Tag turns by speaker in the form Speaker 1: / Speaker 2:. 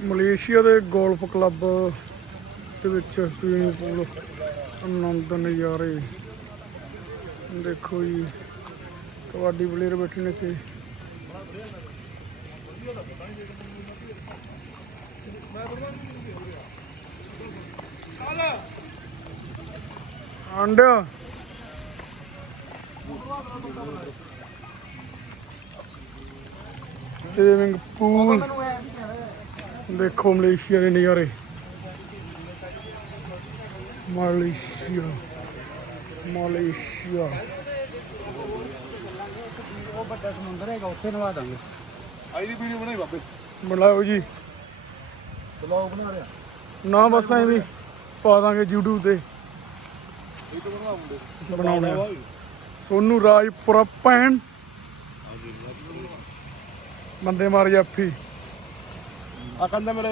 Speaker 1: Malaysia ਦੇ golf club ਦੇ ਵਿੱਚ ਸਵੀਮਿੰਗ ਪੂਲ ਆਨੰਦ ਨਜ਼ਾਰੇ ਦੇਖੋ ਜੀ, ਕਬੱਡੀ ਪਲੇਅਰ ਬੈਠੇ ਨੇ ਇੱਥੇ। ਆਂਡਾ ਸਵੀਮਿੰਗ ਪੂਲ। ਦੇਖੋ ਮਲੇਸ਼ੀਆ ਦੇ ਨਜ਼ਾਰੇ। Malaysia Malaysia.
Speaker 2: ਉਹ ਵੱਡਾ ਸਮੁੰਦਰ ਹੈਗਾ ਉੱਥੇ ਨਵਾ ਦਾਂਗੇ।
Speaker 3: ਆਈ ਦੀ ਵੀਡੀਓ ਬਣਾਈ ਬਾਬੇ।
Speaker 1: ਮਿਲਾਓ ਜੀ।
Speaker 3: ਬਲੌਗ ਬਣਾ ਰਿਹਾ।
Speaker 1: ਨਾ ਬਸ ਐਵੇਂ ਹੀ ਪਾ ਦਾਂਗੇ YouTube ਤੇ।
Speaker 3: ਇਹ ਤੋਂ ਬਣਾ ਮੁੰਡੇ।
Speaker 1: ਬਣਾਉਣੇ ਆ। ਸੋਨੂ ਰਾਜਪੁਰਾ ਭੈਣ। ਬੰਦੇ ਮਾਰ ਜਾਫੀ
Speaker 3: ਆ ਕੰਦਾ ਮੇਰੇ